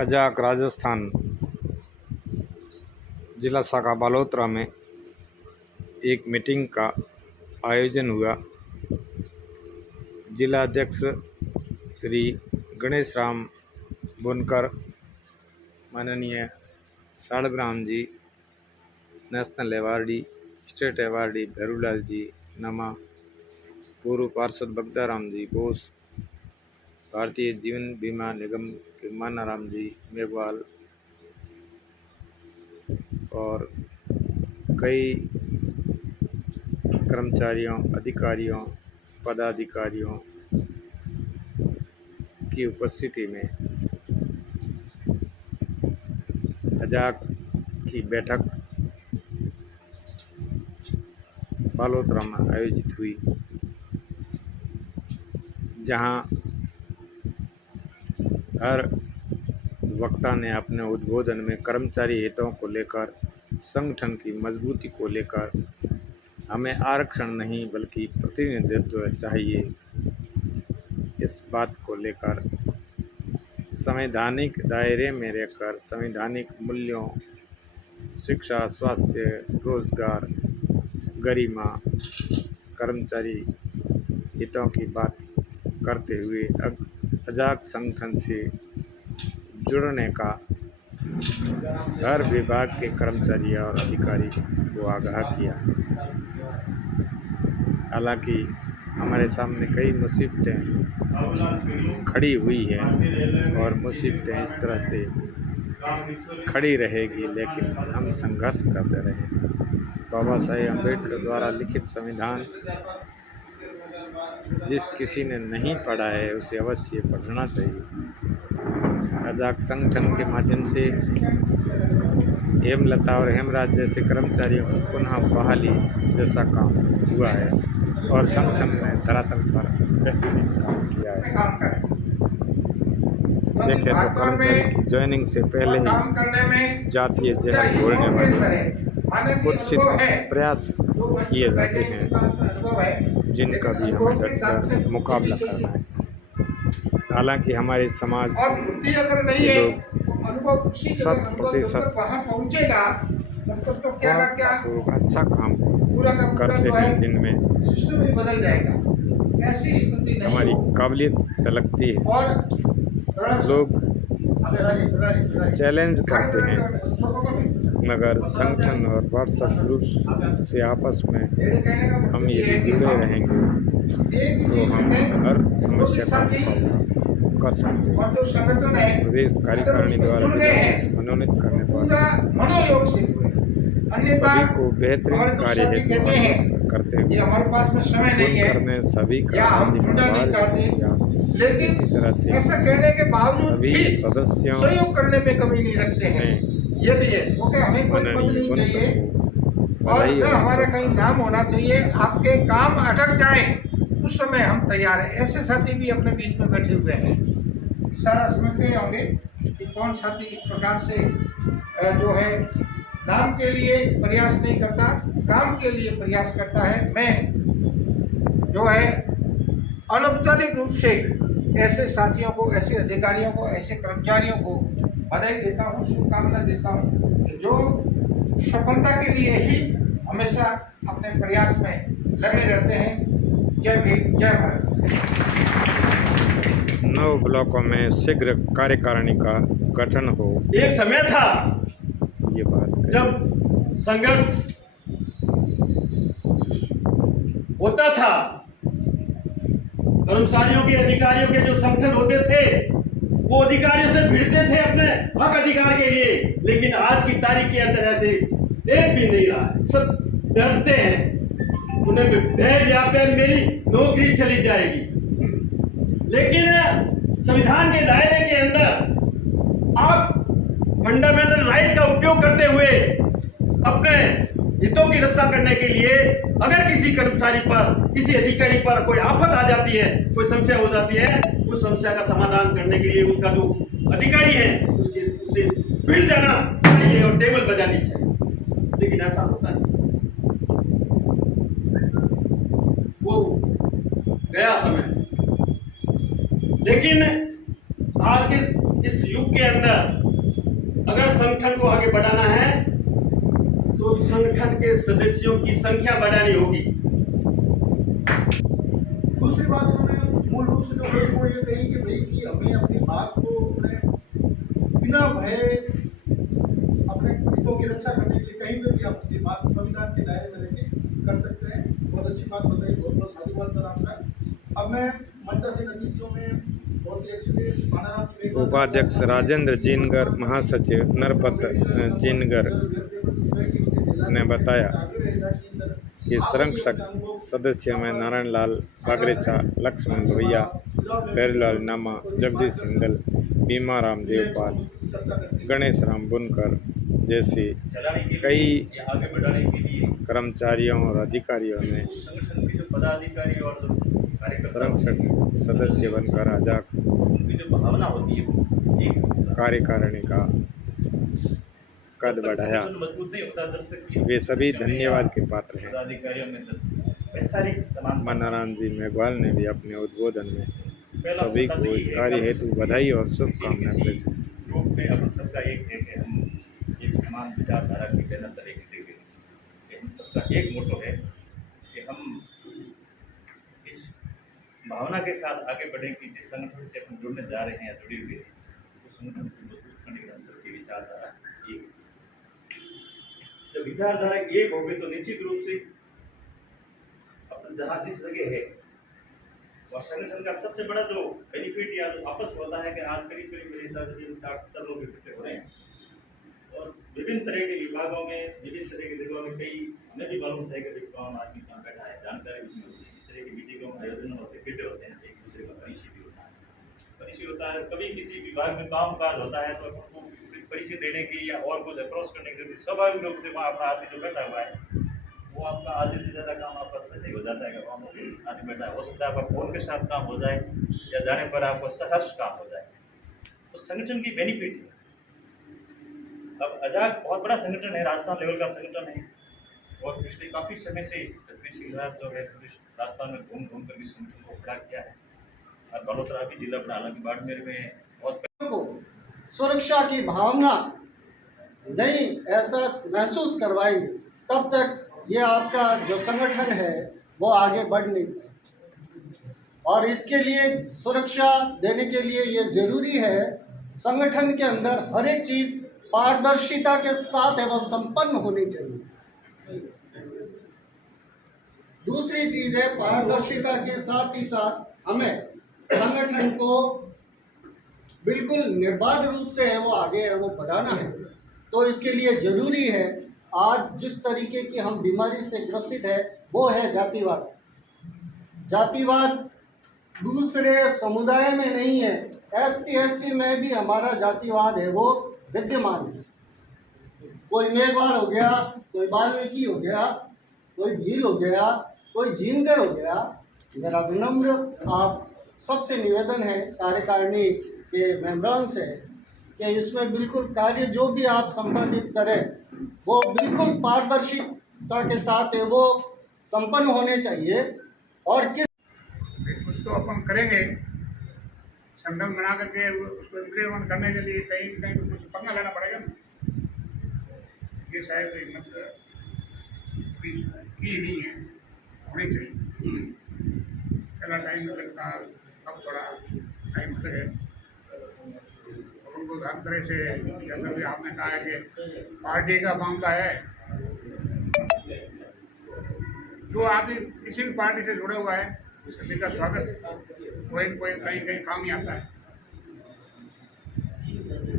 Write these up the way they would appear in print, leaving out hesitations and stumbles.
अजाक राजस्थान जिला शाखा बालोतरा में एक मीटिंग का आयोजन हुआ। जिला अध्यक्ष श्री गणेश राम बुनकर, माननीय साड़ग्राम जी, national awardee, state awardee Bherulal जी नमा, पूर्व पार्षद बगदाराम जी बोस, भारतीय जीवन बीमा निगम के मानाराम जी मेघवाल और कई कर्मचारियों, अधिकारियों, पदाधिकारियों की उपस्थिति में अजाक की बैठक बालोतरा में आयोजित हुई, जहां हर वक्ता ने अपने उद्बोधन में कर्मचारी हितों को लेकर, संगठन की मजबूती को लेकर, हमें आरक्षण नहीं बल्कि प्रतिनिधित्व चाहिए, इस बात को लेकर संवैधानिक दायरे में रहकर संवैधानिक मूल्यों, शिक्षा, स्वास्थ्य, रोजगार, गरिमा, कर्मचारी हितों की बात करते हुए अजाक संगठन से जुड़ने का हर विभाग के कर्मचारी और अधिकारी को आगाह किया। हालांकि हमारे सामने कई मुसीबतें खड़ी हुई हैं और मुसीबतें इस तरह से खड़ी रहेगी, लेकिन हम संघर्ष करते रहे। बाबा साहेब अम्बेडकर द्वारा लिखित संविधान जिस किसी ने नहीं पढ़ा है उसे अवश्य पढ़ना चाहिए। अजाक संगठन के माध्यम से हेमलता और हेमराज जैसे कर्मचारियों की पुनः बहाली जैसा काम हुआ है और संगठन ने धरातल पर बेहतरीन काम किया है। देखें तो कर्मचारी की ज्वाइनिंग से पहले ही जातीय जहर घोलने वाले कुत्सित प्रयास किए जाते हैं, जिनका भी हमें डटकर मुकाबला करना है। हालांकि हमारे समाज के लोग 100% अच्छा काम करते हैं, जिनमें हमारी काबिलियत झलकती है। लोग चैलेंज करते हैं, मगर संगठन और व्हाट्सएप ग्रुप से आपस में हम यदि जुड़े रहेंगे तो हम हर समस्या का मुकाबला कर सकते हैं। प्रदेश कार्यकारिणी द्वारा मनोनीत करने पर सभी को बेहतरीन कार्य हेतु करते हुए करने सभी का लेकिन इसी तरह से ऐसा कहने के बावजूद सभी भी सदस्यों सहयोग करने में कमी नहीं रखते हैं। ये भी है, ओके, हमें कोई पद नहीं चाहिए और न हमारा कहीं नाम होना चाहिए। आपके काम अटक जाए उस समय हम तैयार हैं। ऐसे साथी भी अपने बीच में बैठे हुए हैं। सारा समझ गए होंगे कि कौन साथी इस प्रकार से जो है नाम के लिए प्रयास नहीं करता, काम के लिए प्रयास करता है। मैं जो है अनौपचारिक रूप से ऐसे साथियों को, ऐसे अधिकारियों को, ऐसे कर्मचारियों को बधाई देता हूँ, शुभकामना देता हूँ कि जो सफलता के लिए ही हमेशा अपने प्रयास में लगे रहते हैं। जय भीम, जय भारत। 9 ब्लॉकों में शीघ्र कार्यकारिणी का गठन हो। एक समय था ये बात जब संघर्ष होता था, कर्मचारियों के, अधिकारियों के जो संगठन होते थे वो अधिकारियों से भिड़ते थे अपने हक अधिकार के लिए, लेकिन आज की तारीख के अंदर ऐसे एक भी नहीं रहा है। सब डरते हैं, उन्हें भय व्याप्त मेरी नौकरी चली जाएगी। लेकिन संविधान के दायरे के अंदर आप फंडामेंटल राइट का उपयोग करते हुए अपने हितों की रक्षा करने के लिए अगर किसी कर्मचारी पर, किसी अधिकारी पर कोई आफत आ जाती है, कोई समस्या हो जाती है, उस समस्या का समाधान करने के लिए उसका जो अधिकारी है उससे भिड़ जाना चाहिए और टेबल बजानी चाहिए। लेकिन ऐसा होता नहीं। वो गया समय। लेकिन आज के इस युग के अंदर अगर संगठन को आगे बढ़ाना है तो संगठन के सदस्यों की संख्या बढ़ानी होगी। दूसरी बात उन्होंने मूल रूप से जो कही वो ये कही कि भाई कि हमें अपनी बात को अपने बिना भय अपने हितों की रक्षा करने के लिए कहीं पे भी आप अपनी बात संविधान के दायरे में लेके कर सकते हैं। बहुत अच्छी बात बताई, बहुत बहुत साधुवाद सर आपका। अब मैं मंचा से नतीजों में बहुत ही एक्सपीरियंस माना उपाध्यक्ष राजेंद्र जिनगर, महासचिव नरपत जिनगर ने बताया कि संरक्षक सदस्य में नारायण लाल बागरेचा, लक्ष्मण भैया, पेरीलाल नामा, जगदीश सिंगल, भीमाराम देवपाल, गणेश राम बुनकर जैसे कई कर्मचारियों और अधिकारियों ने संगठन के जो पदाधिकारी और संरक्षक सदस्य बनकर आजाद उनकी जो भावना होती है वो एक कार्यकारिणी का कद बढ़ाया। मजबूत नहीं होता जब तक कि वे सभी धन्यवाद के पात्र हैं। पदाधिकारियों में वैचारिक समानता मनाराम जी मेघवाल ने भी अपने उद्बोधन में सभी को इस कार्य हेतु बधाई और शुभकामनाएं प्रेषित की। रूप में अपन सबका एक है कि हम एक समान विचारधारा की प्रेरणा तरीके देंगे कि हम सबका एक मोटो है कि हम इस भावना के साथ आगे बढ़ें कि जिस संगठन से अपन जुड़ने जा रहे हैं या जुड़े हुए हैं उस संगठन को मजबूत करने के लिए सबकी विचारधारा एक। जब विचारधारा एक होगी तो निश्चित रूप से अपन जहाँ जिस जगह है और संगठन का सबसे बड़ा जो बेनिफिट या जो आपस होता है कि आज करीब करीब मेरे हिसाब से 60-70 लोग इकट्ठे हो रहे हैं और विभिन्न तरह के विभागों में विभिन्न तरह के जगहों में कई हमें भी मालूम था कि कौन आदमी कहाँ बैठा है, जानकारी भी नहीं होती। इस तरह की मीटिंगों में आयोजन होते इकट्ठे होते हैं, एक दूसरे का परिचय भी होता है। परिचय होता है, कभी किसी विभाग में काम काज होता है तो अपन को परिचय देने की या और कुछ अप्रोच करने के लिए स्वाभाविक रूप से वहाँ अपना आदमी जो बैठा हुआ है वो आपका आधे से ज़्यादा काम आपका वैसे ही हो जाता है कि वहाँ आदमी बैठा है। हो सकता है आपका फोन के साथ काम हो जाए या जाने पर आपको सहर्ष काम हो जाए, तो संगठन की बेनिफिट है। अब अजाक बहुत बड़ा संगठन है, राजस्थान लेवल का संगठन है और पिछले काफ़ी समय से सतबीर सिंह जो है राजस्थान में घूम घूम कर इस संगठन को खड़ा किया है और बड़ोदरा भी जिला अपना हालांकि बाड़मेर में बहुत को सुरक्षा की भावना नहीं ऐसा महसूस करवाएंगे तब तक ये आपका जो संगठन है वो आगे बढ़ नहीं पाए। और इसके लिए सुरक्षा देने के लिए ये जरूरी है संगठन के अंदर हर एक चीज पारदर्शिता के साथ है वो संपन्न होनी चाहिए। दूसरी चीज है पारदर्शिता के साथ ही साथ हमें संगठन को बिल्कुल निर्बाध रूप से है वो आगे है वो बढ़ाना है। तो इसके लिए जरूरी है आज जिस तरीके की हम बीमारी से ग्रसित है वो है जातिवाद। जातिवाद दूसरे समुदाय में नहीं है, SC ST में भी हमारा जातिवाद है वो विद्यमान है। कोई मेघवाल हो गया, कोई वाल्मीकि हो गया, कोई भील हो गया, कोई जिनगर हो गया। मेरा विनम्र आप सबसे निवेदन है कार्यकारिणी के मेंबरान से कि इसमें बिल्कुल कार्य जो भी आप संपादित करें वो बिल्कुल पारदर्शिता के साथ है वो संपन्न होने चाहिए। और कुछ तो अपन करेंगे संगठन बना करके उसको इम्प्लीमेंट करने के लिए कहीं कहीं तो कुछ पंगा लेना पड़ेगा ना। ये शायद हिम्मत की नहीं है, होनी चाहिए। पहला टाइम लगता, अब थोड़ा टाइम लगे। उनको हर तरह से जैसा भी आपने कहा है कि पार्टी का मामला है, जो आदमी किसी भी पार्टी से जुड़ा हुआ है सभी का स्वागत, कोई कोई कहीं कहीं काम ही आता है।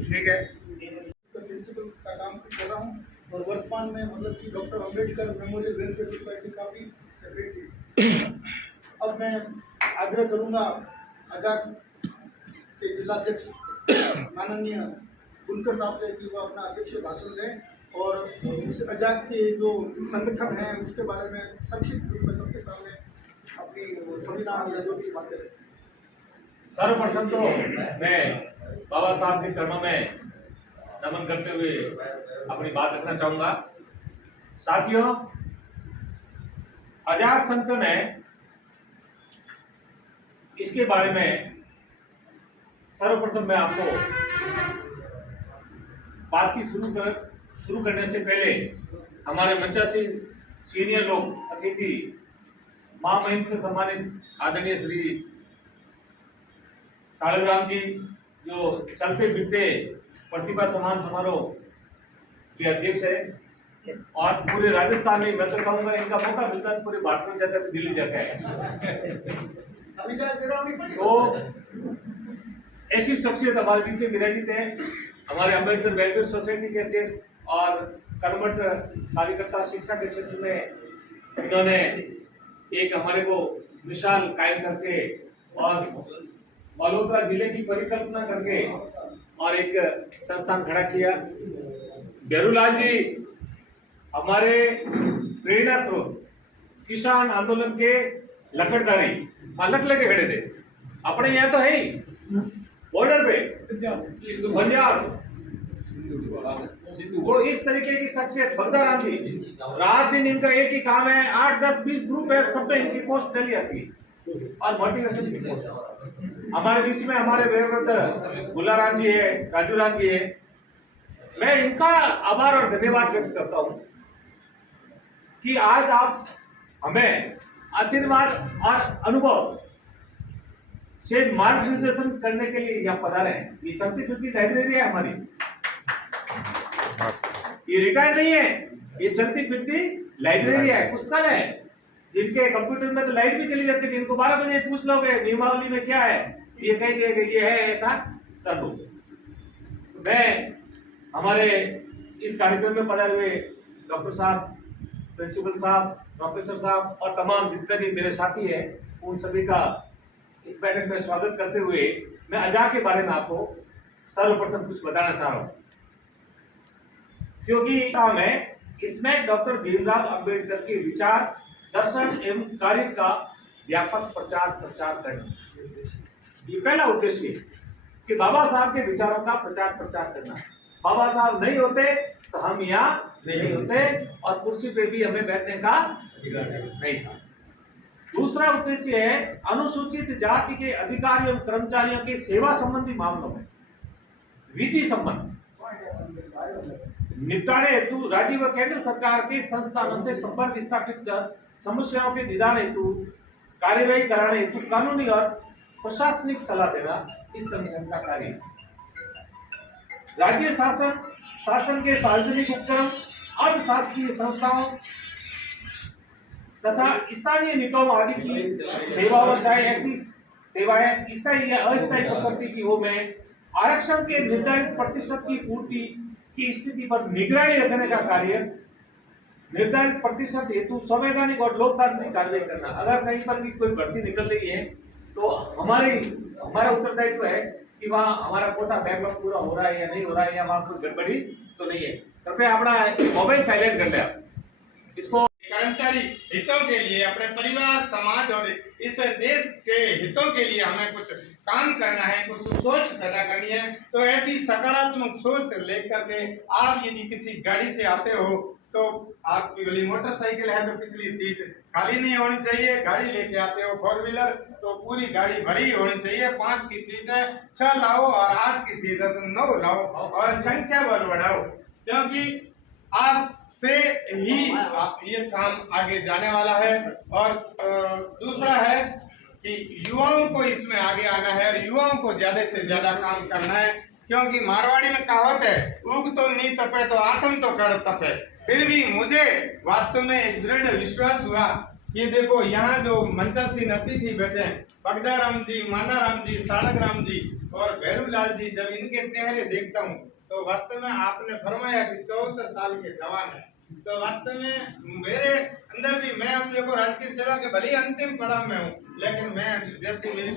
ठीक है, प्रिंसिपल का काम कर रहा हूँ और वर्तमान में मतलब कि doctor Ambedkar memorial welfare society का भी सेक्रेटरी। अब मैं आग्रह करूँगा आजाद के जिलाध्यक्ष माननीय बुनकर साहब से कि वो अपना अध्यक्ष भाषण दें और उस आजाद के जो संगठन है उसके बारे में संक्षिप्त रूप में सबके सामने अपनी संविधान या जो भी बातें। सर्वप्रथम तो मैं बाबा साहब के चरणों में नमन करते हुए अपनी बात रखना चाहूंगा। साथियों, आजाद संगठन है, इसके बारे में सर्वप्रथम मैं आपको बात की शुरू करने से पहले हमारे मंचासी सीनियर लोग अतिथि महामहिम से सम्मानित आदरणीय श्री सालिग्राम जी, जो चलते फिरते प्रतिभा सम्मान समारोह के अध्यक्ष है, और पूरे राजस्थान में मैं तो कहूँगा इनका मौका मिलता है पूरे भारत में जाता है, दिल्ली जाता है। तो ऐसी शख्सियत हमारे बीच में विराजित है। हमारे अम्बेडकर वेलफेयर सोसाइटी के अध्यक्ष और कर्मठ कार्यकर्ता शिक्षा के क्षेत्र में इन्होंने एक हमारे को मिसाल कायम करके और मल्होत्रा जिले की परिकल्पना करके और एक संस्थान खड़ा किया। बेरूलाल जी हमारे प्रेरणा स्रोत, किसान आंदोलन के लकड़धारी, लट लेके खड़े थे। अपने यहाँ तो है ही बॉर्डर पे पंजाब, वो इस तरीके की शख्सियत भगदाराम जी, रात दिन इनका एक ही काम है, 8, 10, 20 ग्रुप है, सब में इनकी पोस्ट डली आती है और मोटिवेशन की पोस्ट। हमारे बीच में हमारे वयोवृद्ध गुलाराम जी है, राजूराम जी है। मैं इनका आभार और धन्यवाद व्यक्त करता हूं कि आज आप हमें आशीर्वाद और अनुभव से मार्गदर्शन करने के लिए यहाँ पधारे हैं। ये चलती फिरती लाइब्रेरी है हमारी, ये रिटायर्ड नहीं है, ये चलती फिरती लाइब्रेरी है, पुस्तकालय है। जिनके कंप्यूटर में तो लाइट भी चली जाती थी, इनको 12 बजे पूछ लोगे नियमावली में क्या है, ये कहेंगे ये है, ऐसा कर लो। मैं हमारे इस कार्यक्रम में पधारे हुए डॉक्टर साहब, प्रिंसिपल साहब, प्रोफेसर साहब और तमाम जितने भी मेरे साथी हैं, उन सभी का इस बैठक में स्वागत करते हुए मैं अजा के बारे में आपको सर्वप्रथम कुछ बताना चाह रहा हूँ, क्योंकि काम है इसमें डॉक्टर भीमराव अंबेडकर के विचार, दर्शन एवं कार्य का व्यापक प्रचार करना। ये पहला उद्देश्य है कि बाबा साहब के विचारों का प्रचार करना। बाबा साहब नहीं होते तो हम यहाँ नहीं होते और कुर्सी पे भी हमें बैठने का अधिकार नहीं था। दूसरा उद्देश्य है अनुसूचित जाति के अधिकारियों एवं कर्मचारियों के सेवा संबंधी मामलों में विधि संबंध निपटारे हेतु राज्य व केंद्र सरकार के संस्थानों से संपर्क स्थापित कर समस्याओं के निदान हेतु कार्यवाही कराने हेतु कानूनी और प्रशासनिक सलाह देना इस संगठन का कार्य है। राज्य शासन के सार्वजनिक उपक्रम, अर्धशासकीय संस्थाओं तथा स्थानीय निकायों आदि की सेवाओं, चाहे ऐसी सेवाएं स्थायी या अस्थायी प्रकृति की हो, में आरक्षण के निर्धारित प्रतिशत की पूर्ति की स्थिति पर निगरानी रखने का कार्य, निर्धारित प्रतिशत हेतु संवैधानिक और लोकतांत्रिक कार्रवाई करना। अगर कहीं पर भी कोई भर्ती निकल रही है तो हमारा उत्तरदायित्व है कि वहाँ हमारा कोटा बैकलॉग पूरा हो रहा है या नहीं हो रहा है, या वहाँ कोई गड़बड़ी तो नहीं है। कृपया अपना मोबाइल साइलेंट कर ले आप। इसको कर्मचारी हितों के लिए, अपने परिवार, समाज और इस देश के हितों के लिए हमें कुछ काम करना है, कुछ सोच पैदा करनी है। तो ऐसी सकारात्मक सोच लेकर के आप यदि किसी गाड़ी से आते हो तो आपकी वाली मोटरसाइकिल है तो पिछली सीट खाली नहीं होनी चाहिए। गाड़ी लेके आते हो 4 व्हीलर तो पूरी गाड़ी भरी होनी चाहिए। 5 की सीट है 6 लाओ और 8 की सीट है तो 9 लाओ और संख्या बल बढ़ाओ, क्योंकि आपसे ही ये काम आगे जाने वाला है। और दूसरा है कि युवाओं को इसमें आगे आना है और युवाओं को ज्यादा से ज्यादा काम करना है, क्योंकि मारवाड़ी में कहावत है, उग तो नहीं तपे तो आत्म तो कड़ तपे। फिर भी मुझे वास्तव में एक दृढ़ विश्वास हुआ कि देखो यहाँ जो मंचासीन अतिथि बैठे हैं, बगदाराम जी, मानाराम जी, सालिग्राम जी और भैरूलाल जी, जब इनके चेहरे देखता हूँ तो वास्तव में आपने फरमाया कि 74 साल के जवान है, तो वास्तव में मेरे अंदर भी, मैं अब देखो राजकीय सेवा के भले अंतिम पड़ाव में हूँ, लेकिन मैं जैसी मेरी